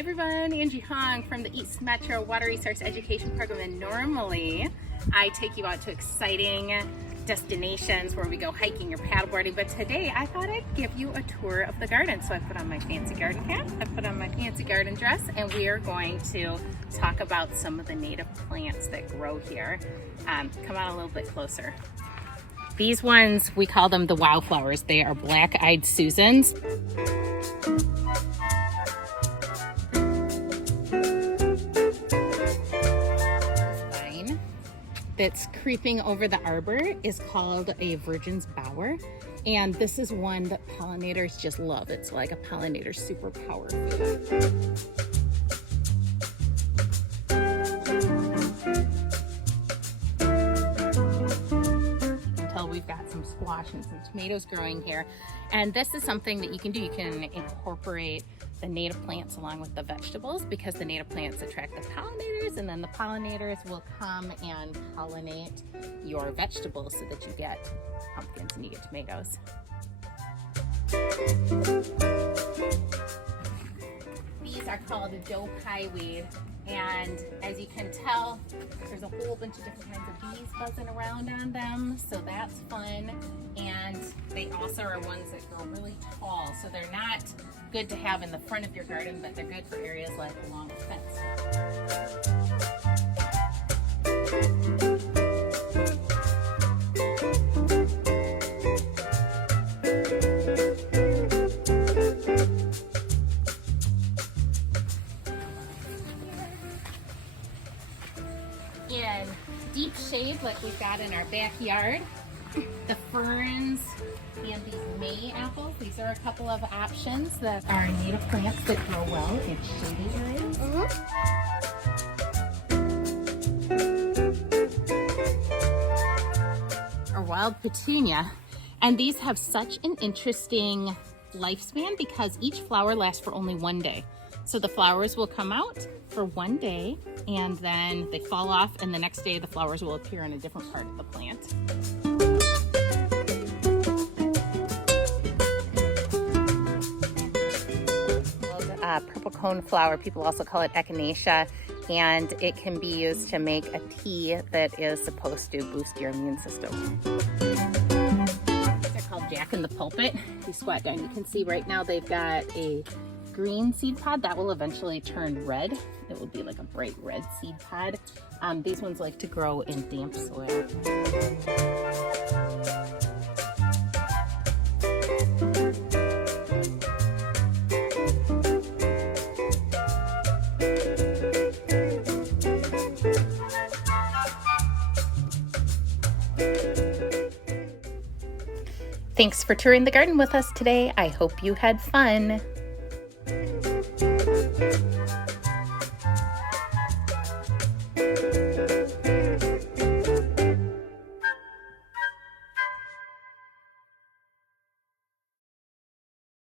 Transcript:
everyone, Angie Hong from the East Metro Water Resource Education Program, and normally I take you out to exciting destinations where we go hiking or paddleboarding, but today I thought I'd give you a tour of the garden. So I put on my fancy garden hat, I put on my fancy garden dress, and we are going to talk about some of the native plants that grow here. Come on a little bit closer. These ones, we call them the wildflowers. They are Blackeyed Susans. That's creeping over the arbor is called a virgin's bower, and this is one that pollinators just love. It's like a pollinator superpower food. Until we've got some squash and some tomatoes growing here, and this is something that you can do. You can incorporate the native plants along with the vegetables, because the native plants attract the pollinators, and then the pollinators will come and pollinate your vegetables so that you get pumpkins and you get tomatoes. These are called Pieweed, and as you can tell, there's a whole bunch of different kinds of bees buzzing around on them, so that's fun. And they also are ones that grow really tall, so they're not good to have in the front of your garden, but they're good for areas like along the fence. In deep shade like we've got in our backyard, the ferns and these May apples. These are a couple of options that are native plants that grow well in shady areas. Or wild petunia. And these have such an interesting lifespan because each flower lasts for only one day. So the flowers will come out for one day and then they fall off, and the next day the flowers will appear in a different part of the plant. Purple cone flower, people also call it echinacea, and it can be used to make a tea that is supposed to boost your immune system. They're called Jack in the Pulpit. If you squat down, you can see right now they've got a green seed pod that will eventually turn red. It will be like a bright red seed pod. These ones like to grow in damp soil. Thanks for touring the garden with us today. I hope you had fun.